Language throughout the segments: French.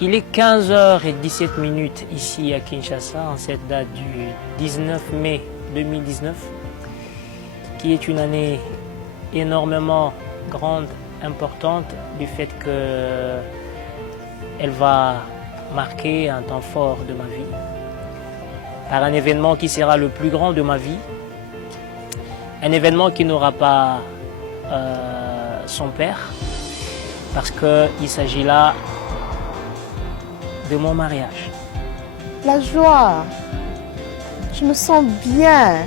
Il est 15h17 ici à Kinshasa, en cette date du 19 mai 2019, qui est une année énormément grande, importante, du fait qu'elle va marquer un temps fort de ma vie, par un événement qui sera le plus grand de ma vie, un événement qui n'aura pas son père, parce qu'il s'agit là de mon mariage. La joie, je me sens bien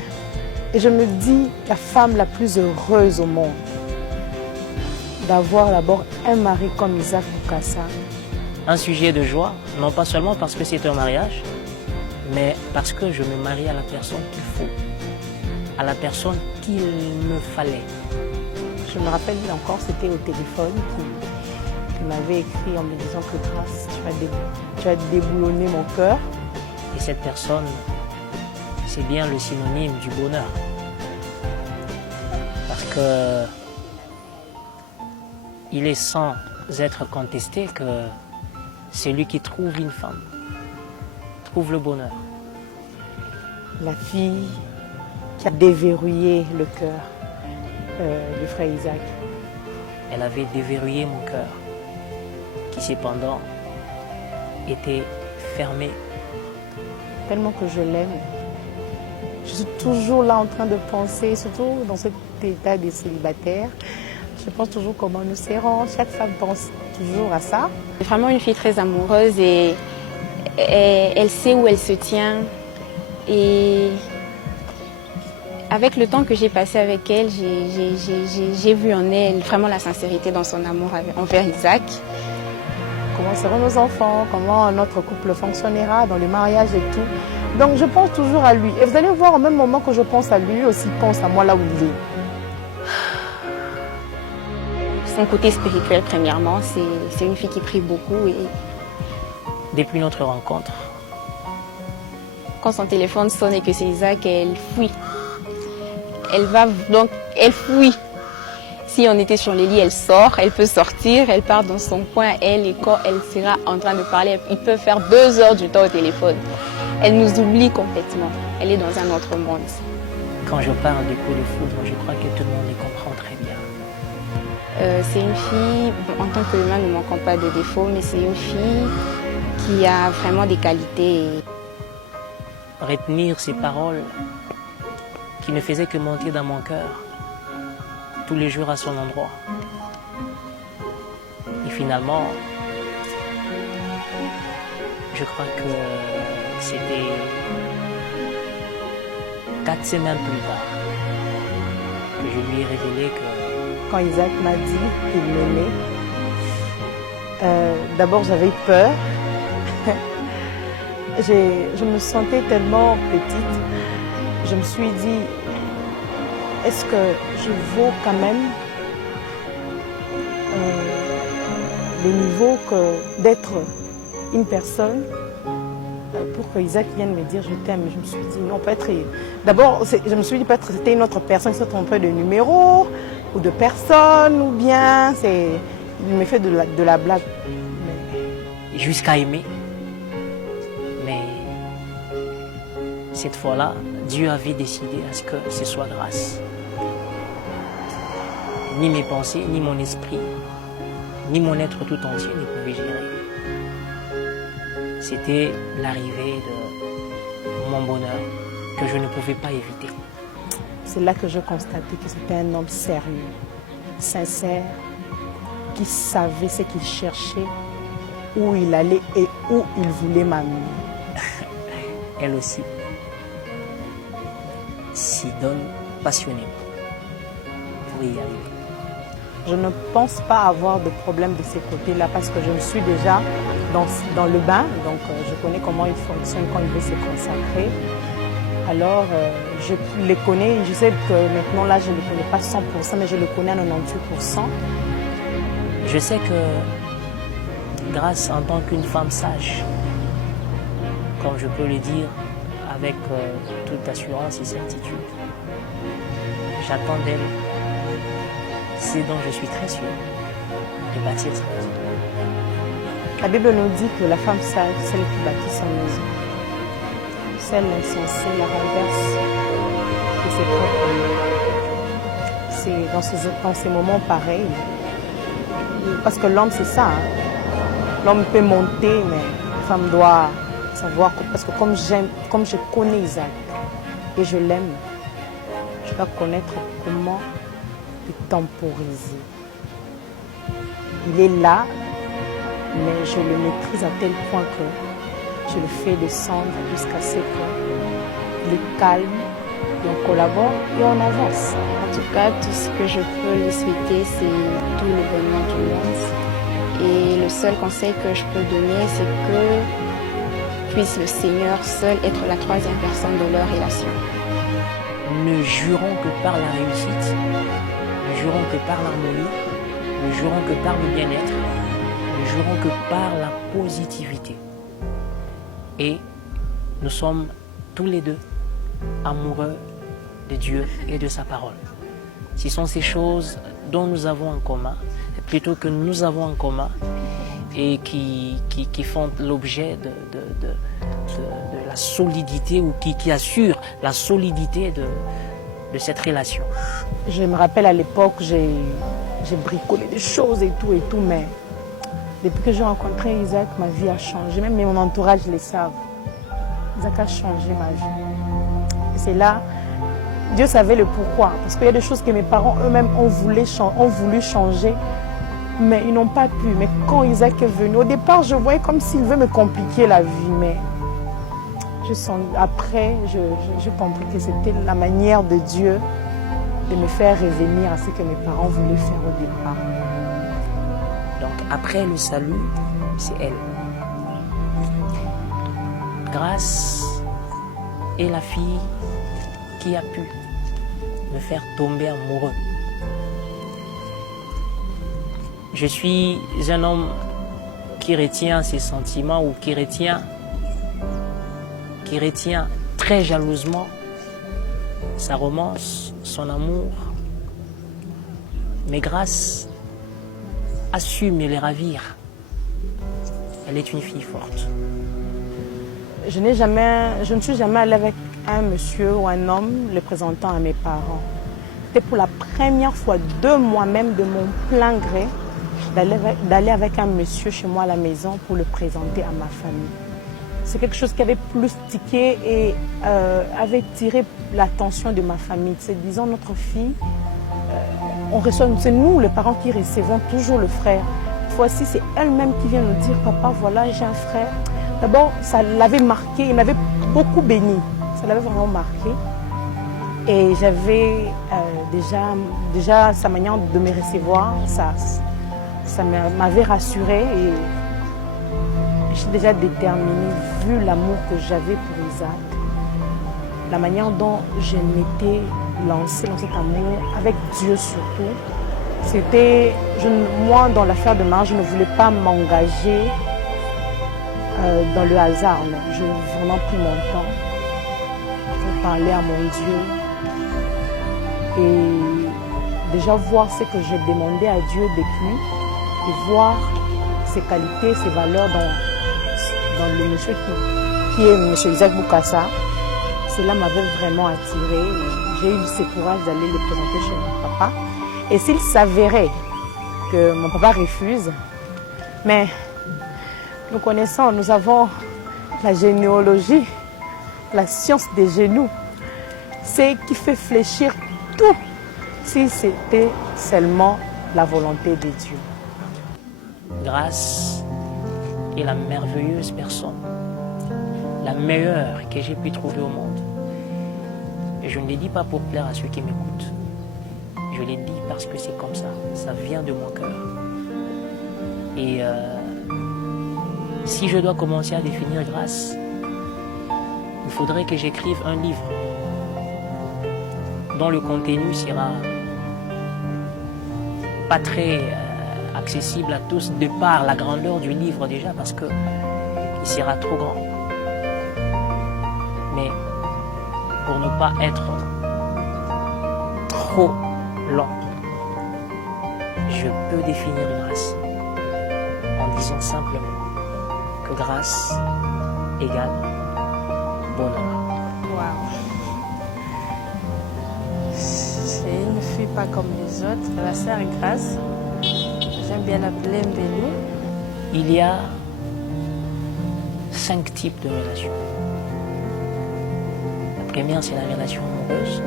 et je me dis la femme la plus heureuse au monde d'avoir d'abord un mari comme Isaac Bokassa. Un sujet de joie, non pas seulement parce que c'est un mariage, mais parce que je me marie à la personne qu'il faut, à la personne qu'il me fallait. Je me rappelle encore, c'était au téléphone qui m'avait écrit en me disant que grâce, tu as déboulonné mon cœur. Et cette personne, c'est bien le synonyme du bonheur. Parce que il est sans être contesté que celui qui trouve une femme trouve le bonheur. La fille qui a déverrouillé le cœur du frère Isaac. Elle avait déverrouillé mon cœur, qui cependant était fermé. Tellement que je l'aime. Je suis toujours là en train de penser, surtout dans cet état de célibataire. Je pense toujours comment nous serrons. Chaque femme pense toujours à ça. C'est vraiment une fille très amoureuse et elle sait où elle se tient. Et avec le temps que j'ai passé avec elle, j'ai vu en elle vraiment la sincérité dans son amour envers Isaac. Comment seront nos enfants, comment notre couple fonctionnera dans le mariage et tout. Donc je pense toujours à lui. Et vous allez voir au même moment que je pense à lui, lui aussi pense à moi là où il est. Son côté spirituel, premièrement, c'est une fille qui prie beaucoup. Et depuis notre rencontre, quand son téléphone sonne et que c'est Isaac, elle fuit. Elle fuit. Si on était sur les lits, elle sort, elle peut sortir, elle part dans son coin, elle, et quand elle sera en train de parler, il peut faire 2 heures du temps au téléphone. Elle nous oublie complètement. Elle est dans un autre monde. Quand je parle de coups de foudre, je crois que tout le monde les comprend très bien. C'est une fille, en tant qu'humain, ne manquons pas de défauts, mais c'est une fille qui a vraiment des qualités. Retenir ces paroles qui ne faisaient que monter dans mon cœur, tous les jours à son endroit. Et finalement, je crois que c'était 4 semaines plus tard que je lui ai révélé que... Quand Isaac m'a dit qu'il m'aimait, d'abord j'avais peur. Je me sentais tellement petite. Je me suis dit, est-ce que je vaux quand même le niveau d'être une personne pour que Isaac vienne me dire je t'aime. Je me suis dit non, peut-être. D'abord, je me suis dit peut-être que c'était une autre personne qui se trompait de numéro ou de personne, ou bien il me fait de la blague. Jusqu'à aimer. Mais cette fois-là, Dieu avait décidé à ce que ce soit grâce. Ni mes pensées, ni mon esprit, ni mon être tout entier ne pouvaient gérer. C'était l'arrivée de mon bonheur que je ne pouvais pas éviter. C'est là que je constatais que c'était un homme sérieux, sincère, qui savait ce qu'il cherchait, où il allait et où il voulait m'amener. Elle aussi s'y donne passionnément pour y arriver. Je ne pense pas avoir de problème de ces côtés-là parce que je me suis déjà dans le bain, donc je connais comment il fonctionne quand il veut se consacrer. Alors, je les connais, je sais que maintenant là, je ne les connais pas 100%, mais je les connais à 98%. Je sais que Grâce en tant qu'une femme sage, comme je peux le dire avec toute assurance et certitude, j'attends d'elle ce dont je suis très sûr, de bâtir sa maison. La Bible nous dit que la femme sage, celle qui bâtit sa maison. Celle insensée la renverse de ses propres mains. C'est dans ces moments pareils. Parce que l'homme, c'est ça. Hein. L'homme peut monter, mais la femme doit savoir. Parce que comme je connais Isaac et je l'aime, je dois connaître comment le temporiser. Il est là, mais je le maîtrise à tel point que je le fais descendre jusqu'à ce qu'il est calme, et on collabore et on avance. En tout cas, tout ce que je peux lui souhaiter, c'est tout le bonheur du monde. Et le seul conseil que je peux donner, c'est que puisse le Seigneur seul être la troisième personne de leur relation. Ne jurons que par la réussite, ne jurons que par l'harmonie, ne jurons que par le bien-être, ne jurons que par la positivité. Et nous sommes tous les deux amoureux de Dieu et de sa parole. Ce sont ces choses dont nous avons en commun, plutôt que nous avons en commun, et qui font l'objet de la solidité, ou qui assurent la solidité de cette relation. Je me rappelle à l'époque, j'ai bricolé des choses et tout, mais depuis que j'ai rencontré Isaac, ma vie a changé. Même mon entourage le savent. Isaac a changé ma vie. Et c'est là, Dieu savait le pourquoi. Parce qu'il y a des choses que mes parents eux-mêmes ont voulu changer, mais ils n'ont pas pu. Mais quand Isaac est venu, au départ, je voyais comme s'il veut me compliquer la vie. Mais après, j'ai compris que c'était la manière de Dieu de me faire revenir à ce que mes parents voulaient faire au départ. Donc après le salut, c'est elle. Grâce est la fille qui a pu me faire tomber amoureux. Je suis un homme qui retient ses sentiments, ou qui retient très jalousement sa romance, son amour. Mais Grâce assume les ravir. Elle est une fille forte. Je ne suis jamais allée avec un monsieur ou un homme le présentant à mes parents. C'était pour la première fois de moi-même, de mon plein gré, d'aller avec un monsieur chez moi à la maison pour le présenter à ma famille. C'est quelque chose qui avait plus tiqué et avait tiré l'attention de ma famille. C'est, disons, notre fille, c'est nous les parents qui recevons toujours le frère. Cette fois-ci, c'est elle-même qui vient nous dire, papa, voilà, j'ai un frère. D'abord, ça l'avait marqué, il m'avait beaucoup béni. Ça l'avait vraiment marqué. Et j'avais déjà sa manière de me recevoir, ça m'avait rassurée. Et j'étais déjà déterminée, vu l'amour que j'avais pour Isaac, la manière dont je m'étais lancée dans cet amour, avec Dieu surtout. Moi, dans l'affaire de mariage, je ne voulais pas m'engager dans le hasard. J'ai vraiment pris mon temps pour parler à mon Dieu et déjà voir ce que j'ai demandé à Dieu depuis, et voir ses qualités, ses valeurs dans le monsieur qui est M. Isaac Boukassa. Cela m'avait vraiment attiré. J'ai eu ce courage d'aller le présenter chez mon papa. Et s'il s'avérait que mon papa refuse, mais nous connaissons, nous avons la généalogie, la science des genoux. C'est qui fait fléchir tout si c'était seulement la volonté de Dieu. Grâce est la merveilleuse personne, la meilleure que j'ai pu trouver au monde. Et je ne le dis pas pour plaire à ceux qui m'écoutent. Je l'ai dit parce que c'est comme ça vient de mon cœur. Et si je dois commencer à définir grâce, il faudrait que j'écrive un livre dont le contenu sera pas très accessible à tous de par la grandeur du livre déjà parce que il sera trop grand. Mais pour ne pas être trop long, je peux définir grâce en disant simplement que grâce égale bonheur. Waouh. C'est une fille pas comme les autres, la sœur Grâce. J'aime bien l'appeler Mbélou. Il y a 5 types de relations. La première, c'est la relation amoureuse.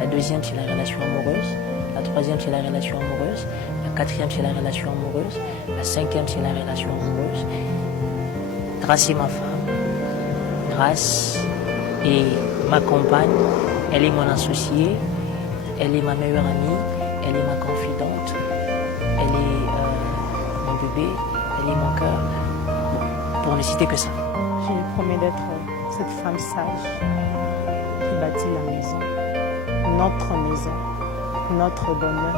La deuxième, c'est la relation amoureuse. La troisième, c'est la relation amoureuse. La quatrième, c'est la relation amoureuse. La cinquième, c'est la relation amoureuse. Grâce est ma femme. Grâce est ma compagne. Elle est mon associée. Elle est ma meilleure amie. Elle est ma confidente. Elle est mon bébé. Elle est mon cœur. Bon, pour ne citer que ça. Je lui promets d'être cette femme sage qui bâtit la maison, notre bonheur,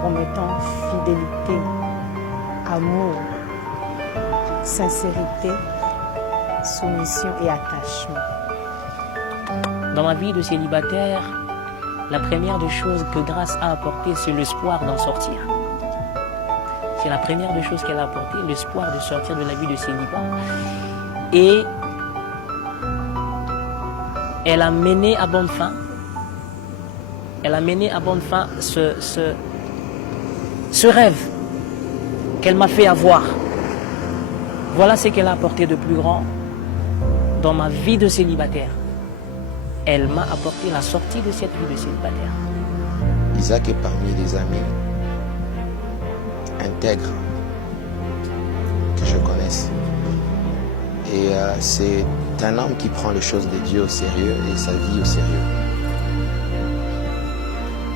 promettant fidélité, amour, sincérité, soumission et attachement. Dans ma vie de célibataire, la première des choses que grâce a apporté, c'est l'espoir d'en sortir. C'est la première des choses qu'elle a apporté, l'espoir de sortir de la vie de célibat. Et elle a mené à bonne fin, ce rêve qu'elle m'a fait avoir. Voilà ce qu'elle a apporté de plus grand dans ma vie de célibataire. Elle m'a apporté la sortie de cette vie de célibataire. Isaac est parmi les amis intègres que je connaisse. Et c'est un homme qui prend les choses de Dieu au sérieux et sa vie au sérieux.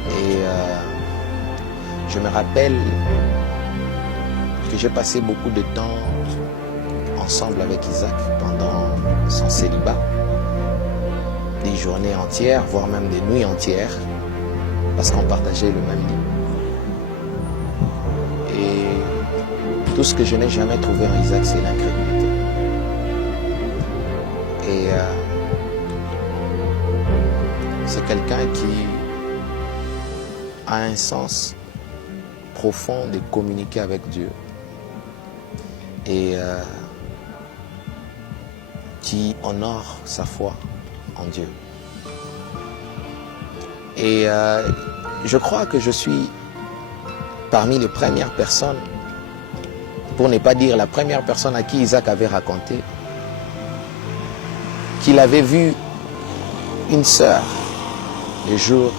Et je me rappelle que j'ai passé beaucoup de temps ensemble avec Isaac pendant son célibat. Des journées entières, voire même des nuits entières, parce qu'on partageait le même lit. Et tout ce que je n'ai jamais trouvé en Isaac, c'est l'incrédulité. Et c'est quelqu'un qui a un sens profond de communiquer avec Dieu. Et qui honore sa foi en Dieu. Et je crois que je suis parmi les premières personnes, pour ne pas dire la première personne à qui Isaac avait raconté qu'il avait vu une sœur le jour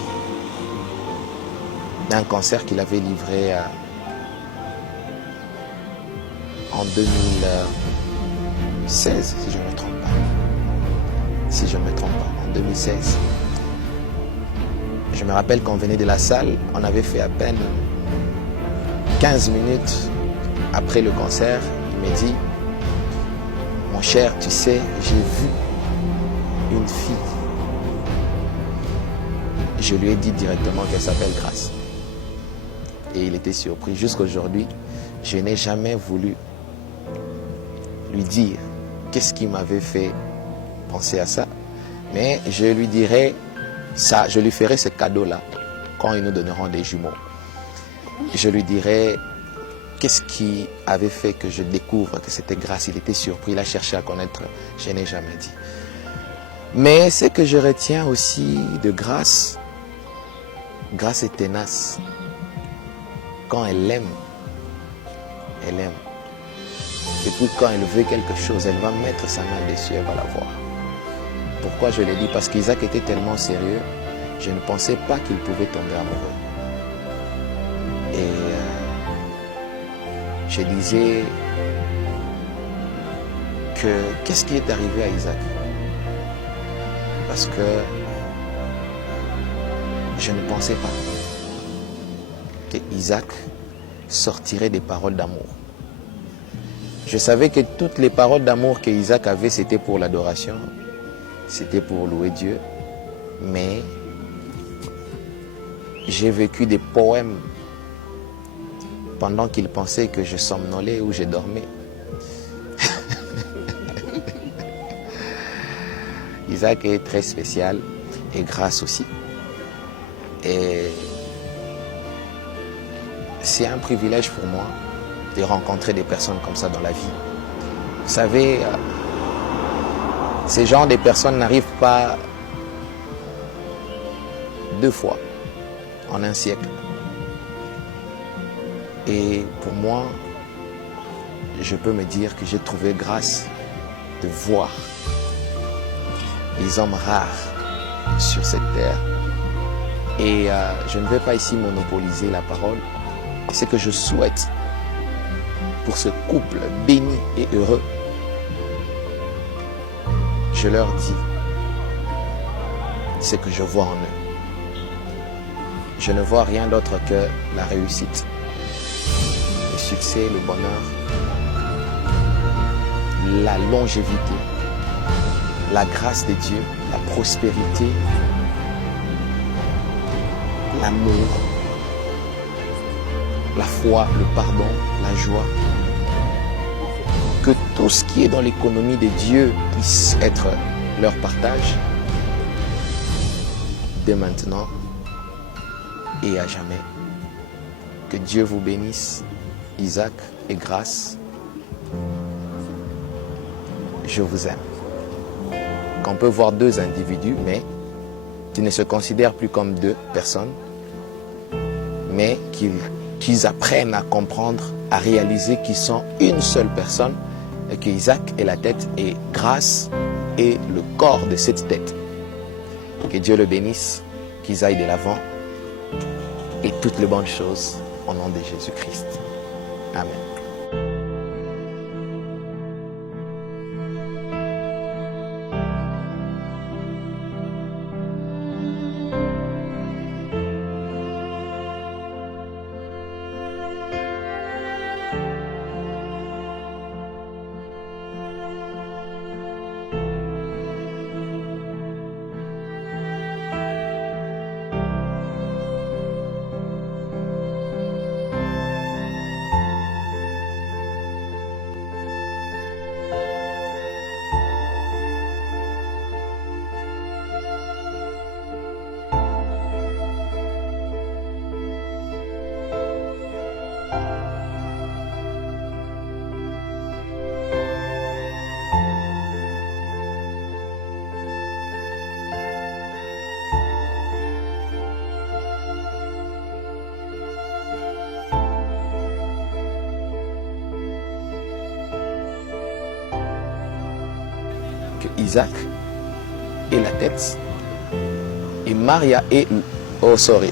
d'un concert qu'il avait livré en 2016, si je ne me trompe pas. Si je ne me trompe pas, en 2016. Je me rappelle qu'on venait de la salle, on avait fait à peine 15 minutes après le concert. Il me dit, mon cher, tu sais, j'ai vu une fille. Je lui ai dit directement qu'elle s'appelle Grâce. Et il était surpris. Jusqu'aujourd'hui, je n'ai jamais voulu lui dire qu'est-ce qui m'avait fait penser à ça. Mais je lui dirai ça, je lui ferai ce cadeau-là quand ils nous donneront des jumeaux. Je lui dirai qu'est-ce qui avait fait que je découvre que c'était Grâce. Il était surpris, il a cherché à connaître, je n'ai jamais dit. Mais ce que je retiens aussi de Grâce, Grâce est tenace. Quand elle aime, elle aime. Et puis quand elle veut quelque chose, elle va mettre sa main dessus, elle va la voir. Pourquoi je l'ai dit? Parce qu'Isaac était tellement sérieux, je ne pensais pas qu'il pouvait tomber amoureux. Et je disais que qu'est-ce qui est arrivé à Isaac? Parce que je ne pensais pas. que Isaac sortirait des paroles d'amour. Je savais que toutes les paroles d'amour que Isaac avait, c'était pour l'adoration, c'était pour louer Dieu. Mais j'ai vécu des poèmes pendant qu'il pensait que je somnolais ou je dormais. Isaac est très spécial et Grâce aussi. Et c'est un privilège pour moi de rencontrer des personnes comme ça dans la vie. Vous savez, ces genres de personnes n'arrivent pas 2 fois en un siècle. Et pour moi, je peux me dire que j'ai trouvé grâce de voir les hommes rares sur cette terre. Et je ne vais pas ici monopoliser la parole. Ce que je souhaite pour ce couple béni et heureux, je leur dis ce que je vois en eux. Je ne vois rien d'autre que la réussite, le succès, le bonheur, la longévité, la grâce de Dieu, la prospérité, l'amour, la foi, le pardon, la joie. Que tout ce qui est dans l'économie de Dieu puisse être leur partage dès maintenant et à jamais. Que Dieu vous bénisse, Isaac et Grâce. Je vous aime. Qu'on peut voir 2 individus, mais qui ne se considèrent plus comme 2 personnes, mais qu'ils apprennent à comprendre, à réaliser qu'ils sont une seule personne, et que Isaac est la tête et Grâce est le corps de cette tête. Que Dieu le bénisse, qu'ils aillent de l'avant, et toutes les bonnes choses au nom de Jésus-Christ. Amen. Que Isaac est la tête et Maria est... Oh, sorry.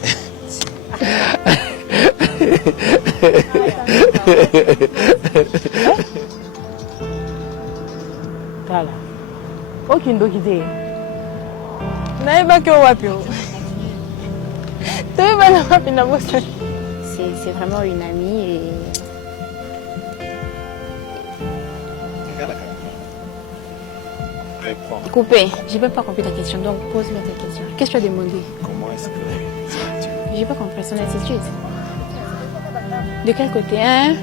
Voilà. Aucune idée. C'est vraiment une amie et coupé. J'ai même pas compris ta question, donc pose-moi ta question. Qu'est-ce que tu as demandé? Comment est-ce que J'ai pas compris son attitude. De quel côté, hein?